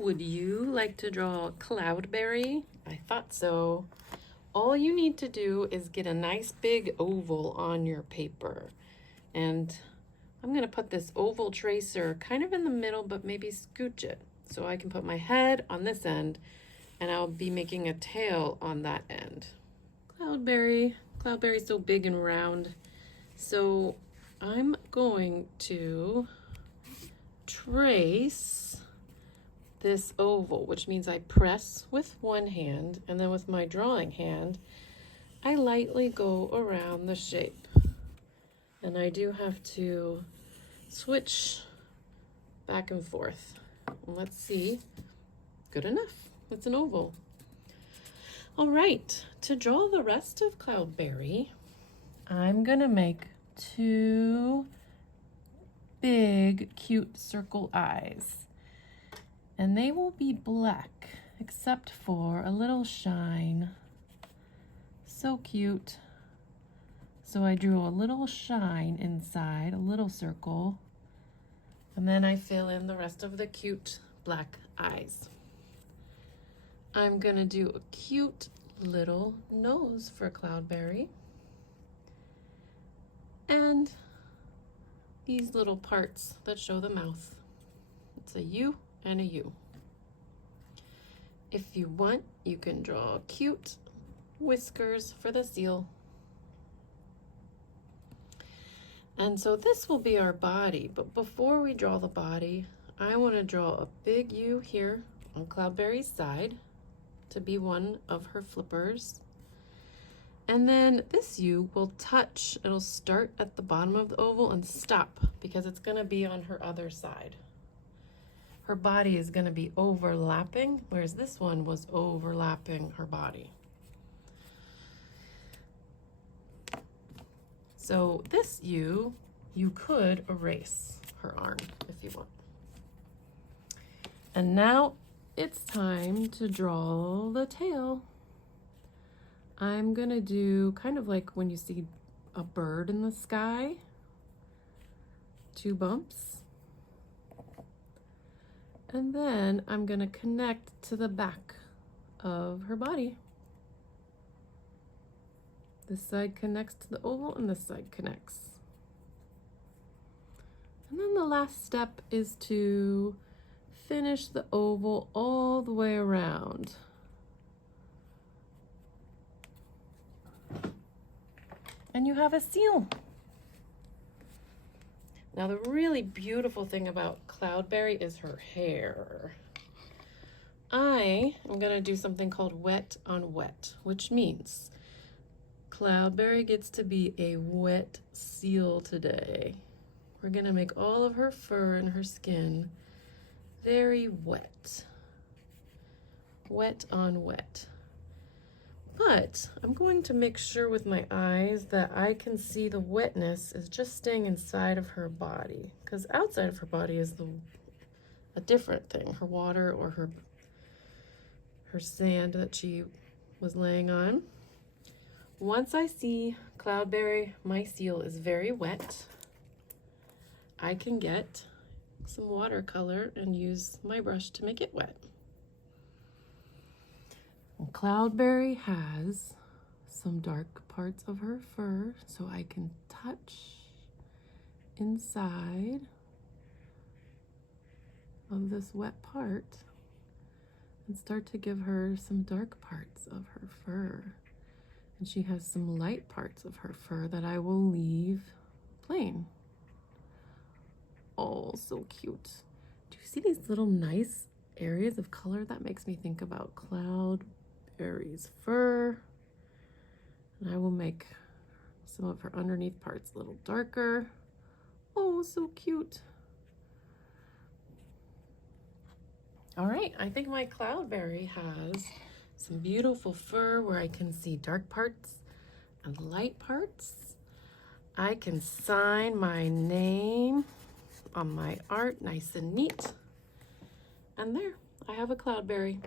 Would you like to draw Cloudberry? I thought so. All you need to do is get a nice big oval on your paper. And I'm going to put this oval tracer kind of in the middle, but maybe scooch it. So I can put my head on this end, and I'll be making a tail on that end. Cloudberry's so big and round. So I'm going to trace this oval, which means I press with one hand, and then with my drawing hand, I lightly go around the shape. And I do have to switch back and forth. And let's see. Good enough. It's an oval. All right, to draw the rest of Cloudberry, I'm gonna make two big, cute circle eyes. And they will be black, except for a little shine. So cute. So I drew a little shine inside, a little circle, and then I fill in the rest of the cute black eyes. I'm gonna do a cute little nose for Cloudberry. And these little parts that show the mouth. It's a U and a U. If you want, you can draw cute whiskers for the seal. And so this will be our body, but before we draw the body, I want to draw a big U here on Cloudberry's side to be one of her flippers. And then this U will touch, it'll start at the bottom of the oval and stop because it's going to be on her other side. Her body is going to be overlapping, whereas this one was overlapping her body. So this U, you could erase her arm if you want. And now it's time to draw the tail. I'm going to do kind of like when you see a bird in the sky, two bumps. And then I'm going to connect to the back of her body. This side connects to the oval and this side connects. And then the last step is to finish the oval all the way around. And you have a seal. Now the really beautiful thing about Cloudberry is her hair. I am going to do something called wet on wet, which means Cloudberry gets to be a wet seal today. We're going to make all of her fur and her skin very wet. Wet on wet. But I'm going to make sure with my eyes that I can see the wetness is just staying inside of her body, because outside of her body is a different thing, her water or her sand that she was laying on. Once I see Cloudberry, my seal is very wet, I can get some watercolor and use my brush to make it wet. And Cloudberry has some dark parts of her fur, so I can touch inside of this wet part and start to give her some dark parts of her fur. And she has some light parts of her fur that I will leave plain. Oh, so cute. Do you see these little nice areas of color? That makes me think about Cloudberry's fur. And I will make some of her underneath parts a little darker. Oh, so cute. All right, I think my Cloudberry has some beautiful fur where I can see dark parts and light parts. I can sign my name on my art nice and neat. And there, I have a Cloudberry.